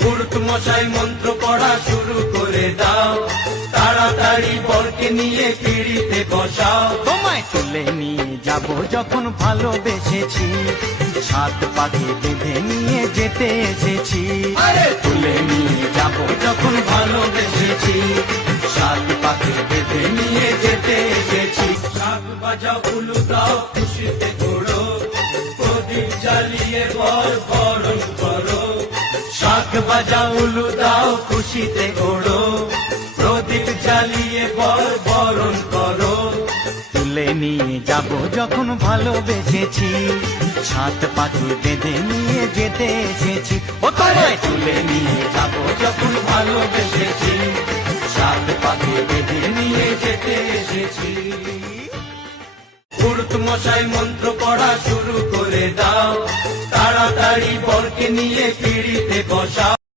পুরুত মশাই মন্ত্র পড়া শুরু করে দাও, তাড়াতাড়ি বরকে নিয়ে পিড়িতে বসাও। তোমায় তুলে নিয়ে যাব যখন ভালোবেসেছি, সাত পাকে বেঁধে নিয়ে যেতে এসেছি। আরে তুলে নিয়ে যাব যখন ভালোবেসেছি, সাত পাকে বেঁধে নিয়ে যেতে এসেছি। শাক বাজাও উলু দাও খুশিতে ঘোড়ো, প্রদীপ জ্বালিয়ে বর বরণ করো। শাক বাজাও উলু দাও খুশিতে ঘোড়ো, প্রদীপ জ্বালিয়ে বর বরণ করো। তুলে নিয়ে যাব যখন ভালোবেসেছি, সাত পাকে বেঁধে নিয়ে যেতে এসেছি। ও তোমায় তুলে নিয়ে যাব যখন ভালোবেসেছি, সাত পাকে বেঁধে নিয়ে যেতে এসেছি। পুরুত মশাই মন্ত্র পড়া শুরু করে দাও, তাড়াতাড়ি বরকে নিয়ে পিড়িতে বসাও।